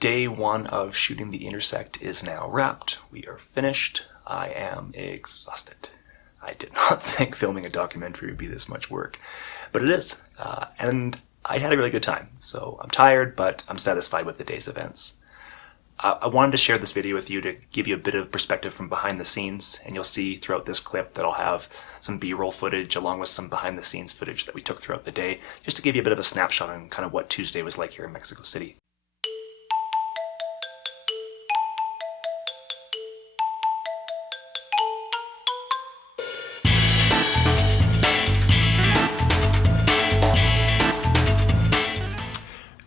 Day one of shooting the INTERSECT is now wrapped. We are finished. I am exhausted. I did not think filming a documentary would be this much work, but it is. And I had a really good time. So I'm tired, but I'm satisfied with the day's events. I wanted to share this video with you to give you a bit of perspective from behind the scenes, and you'll see throughout this clip that I'll have some B-roll footage along with some behind the scenes footage that we took throughout the day, just to give you a bit of a snapshot on kind of what Tuesday was like here in Mexico City.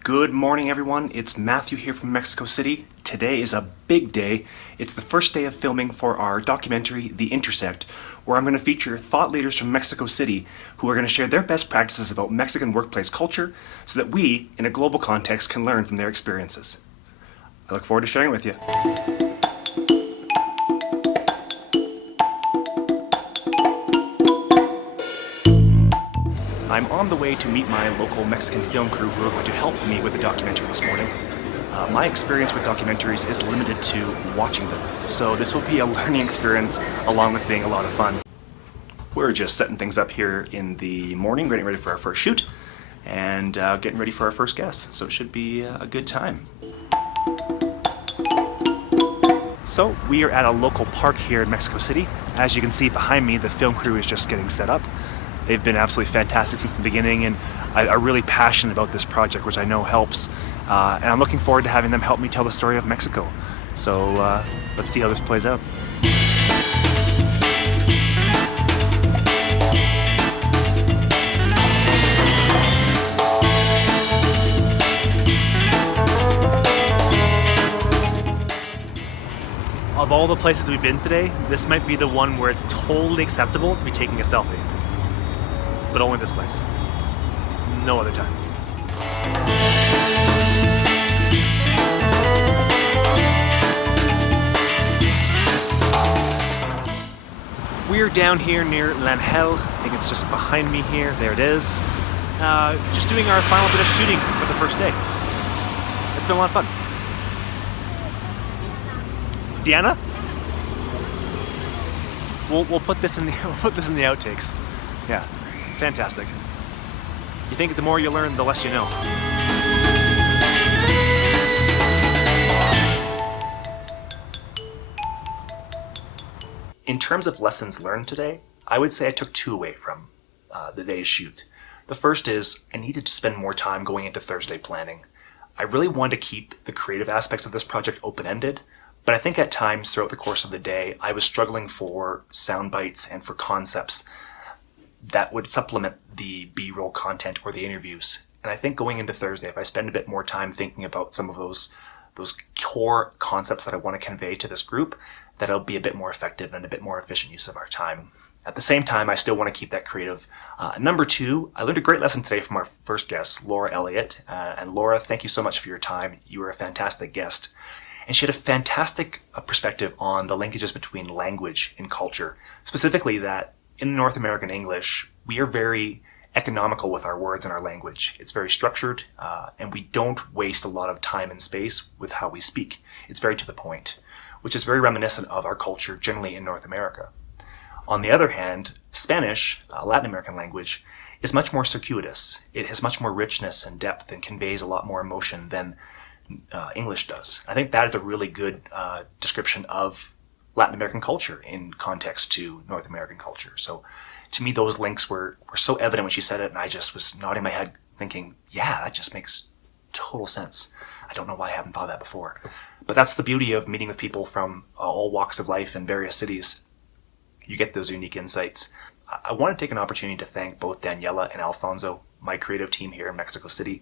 Good morning, everyone. It's Matthew here from Mexico City. Today is a big day. It's the first day of filming for our documentary, The INTERSECT, where I'm going to feature thought leaders from Mexico City who are going to share their best practices about Mexican workplace culture so that we, in a global context, can learn from their experiences. I look forward to sharing it with you. I'm on the way to meet my local Mexican film crew who are going to help me with the documentary this morning. My experience with documentaries is limited to watching them, so this will be a learning experience along with being a lot of fun. We're just setting things up here in the morning, getting ready for our first shoot, and getting ready for our first guest, so it should be a good time. So we are at a local park here in Mexico City. As you can see behind me, the film crew is just getting set up. They've been absolutely fantastic since the beginning and are really passionate about this project, which I know helps. And I'm looking forward to having them help me tell the story of Mexico. So let's see how this plays out. Of all the places we've been today, this might be the one where it's totally acceptable to be taking a selfie. But only this place. No other time. We're down here near L'Angel. I think it's just behind me here. There it is. Just doing our final bit of shooting for the first day. It's been a lot of fun. Diana? We'll put this in the outtakes. Yeah. Fantastic. You think the more you learn, the less you know. In terms of lessons learned today, I would say I took two away from the day's shoot. The first is I needed to spend more time going into Thursday planning. I really wanted to keep the creative aspects of this project open-ended, but I think at times throughout the course of the day, I was struggling for sound bites and for concepts that would supplement the B-roll content or the interviews. And I think going into Thursday, if I spend a bit more time thinking about some of those core concepts that I want to convey to this group, that it'll be a bit more effective and a bit more efficient use of our time. At the same time, I still want to keep that creative. Number two, I learned a great lesson today from our first guest, Laura Elliott. And Laura, thank you so much for your time. You were a fantastic guest. And she had a fantastic perspective on the linkages between language and culture, specifically that in North American English, we are very economical with our words and our language. It's very structured, and we don't waste a lot of time and space with how we speak. It's very to the point, which is very reminiscent of our culture generally in North America. On the other hand, Spanish, a Latin American language, is much more circuitous. It has much more richness and depth and conveys a lot more emotion than English does. I think that is a really good description of Latin American culture in context to North American culture. So to me, those links were so evident when she said it, and I just was nodding my head thinking, yeah, that just makes total sense. I don't know why I haven't thought of that before. But that's the beauty of meeting with people from all walks of life in various cities. You get those unique insights. I want to take an opportunity to thank both Daniela and Alfonso, my creative team here in Mexico City.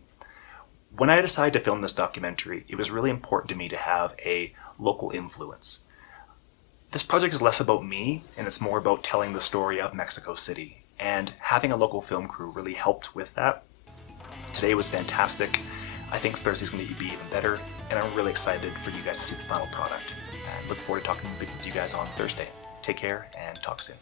When I decided to film this documentary, it was really important to me to have a local influence. This project is less about me, and it's more about telling the story of Mexico City. And having a local film crew really helped with that. Today was fantastic. I think Thursday's going to be even better, and I'm really excited for you guys to see the final product. And look forward to talking with you guys on Thursday. Take care, and talk soon.